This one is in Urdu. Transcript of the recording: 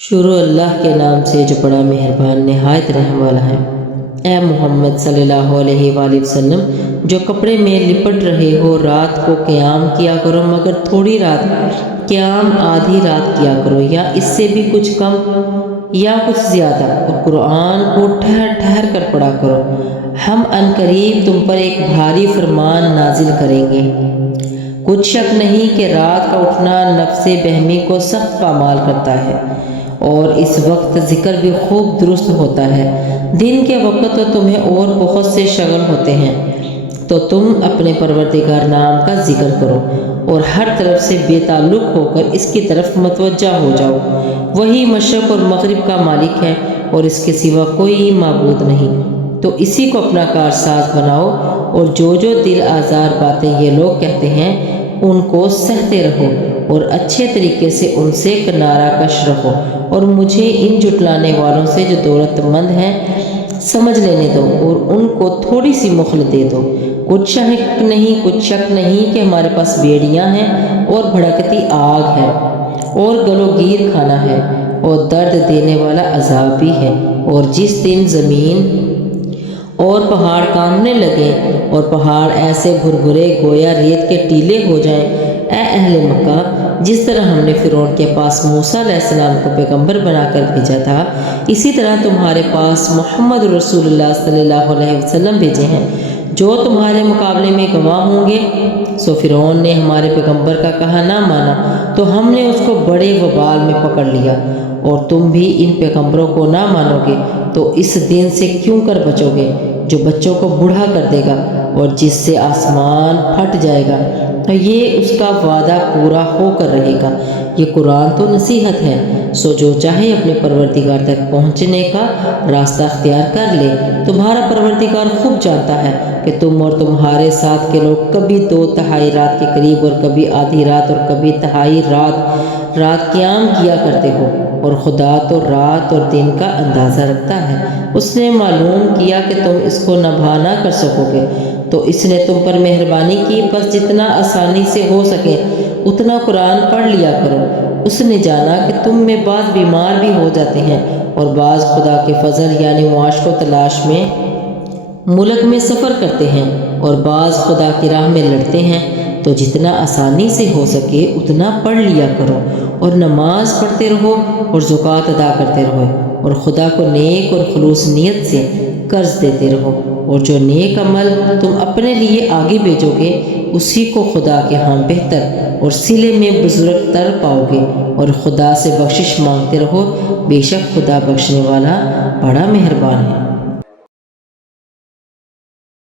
شروع اللہ کے نام سے جو بڑا مہربان نہایت رحم والا ہے۔ اے محمد صلی اللہ علیہ وآلہ وسلم، جو کپڑے میں لپٹ رہے ہو رات کو قیام کیا کرو، مگر تھوڑی رات قیام آدھی رات کیا کرو، یا اس سے بھی کچھ کم یا کچھ زیادہ، اور قرآن کو ٹھہر ٹھہر کر پڑھا کرو۔ ہم عنقریب تم پر ایک بھاری فرمان نازل کریں گے۔ کچھ شک نہیں کہ رات کا اٹھنا نفس بہمی کو سخت پامال کرتا ہے، اور اس وقت ذکر بھی خوب درست ہوتا ہے۔ دن کے وقت تو تمہیں اور بہت سے شغل ہوتے ہیں، تو تم اپنے پروردگار نام کا ذکر کرو اور ہر طرف سے بے تعلق ہو کر اس کی طرف متوجہ ہو جاؤ۔ وہی مشرق اور مغرب کا مالک ہے، اور اس کے سوا کوئی معبود نہیں، تو اسی کو اپنا کارساز بناؤ، اور جو دل آزار باتیں یہ لوگ کہتے ہیں ان کو سہتے رہو، اور اچھے طریقے سے ان سے کنارہ کش رہو، اور مجھے ان جھٹلانے والوں سے جو دولت مند ہیں سمجھ لینے دو، اور ان کو تھوڑی سی مہلت دے دو۔ کچھ شک نہیں کہ ہمارے پاس بیڑیاں ہیں، اور بھڑکتی آگ ہے، اور گلوگیر کھانا ہے، اور درد دینے والا عذاب بھی ہے۔ اور جس دن زمین اور پہاڑ کانپنے لگے اور پہاڑ ایسے بھربھرے گویا ریت کے ٹیلے ہو جائیں، اے اہل مکہ، جس طرح ہم نے فرعون کے پاس موسیٰ علیہ السلام کو پیغمبر بنا کر بھیجا تھا، اسی طرح تمہارے پاس محمد رسول اللہ صلی اللہ علیہ وسلم بھیجے ہیں، جو تمہارے مقابلے میں گواہ ہوں گے۔ سو فرعون نے ہمارے پیغمبر کا کہا نہ مانا، تو ہم نے اس کو بڑے وبال میں پکڑ لیا، اور تم بھی ان پیغمبروں کو نہ مانو گے تو اس دن سے کیوں کر بچو گے جو بچوں کو بوڑھا کر دے گا، اور جس سے آسمان پھٹ جائے گا، تو یہ اس کا وعدہ پورا ہو کر رہے گا۔ یہ قرآن تو نصیحت ہے، سو جو چاہے اپنے پروردگار تک پہنچنے کا راستہ اختیار کر لے۔ تمہارا پروردگار خوب جانتا ہے کہ تم اور تمہارے ساتھ کے لوگ کبھی 2/3 رات کے قریب، اور کبھی آدھی رات، اور کبھی تہائی رات قیام کیا کرتے ہو، اور خدا تو رات اور دن کا اندازہ رکھتا ہے۔ اس نے معلوم کیا کہ تم اس کو نبھا نہ کر سکو گے، تو اس نے تم پر مہربانی کی، بس جتنا آسانی سے ہو سکے اتنا قرآن پڑھ لیا کرو۔ اس نے جانا کہ تم میں بعض بیمار بھی ہو جاتے ہیں، اور بعض خدا کے فضل یعنی معاش کو تلاش میں ملک میں سفر کرتے ہیں، اور بعض خدا کی راہ میں لڑتے ہیں، تو جتنا آسانی سے ہو سکے اتنا پڑھ لیا کرو، اور نماز پڑھتے رہو، اور زکوٰۃ ادا کرتے رہو، اور خدا کو نیک اور خلوص نیت سے قرض دیتے رہو، اور جو نیک عمل تم اپنے لیے آگے بھیجو گے اسی کو خدا کے ہاں بہتر اور صلے میں بزرگ تر پاؤ گے، اور خدا سے بخشش مانگتے رہو، بے شک خدا بخشنے والا بڑا مہربان ہے۔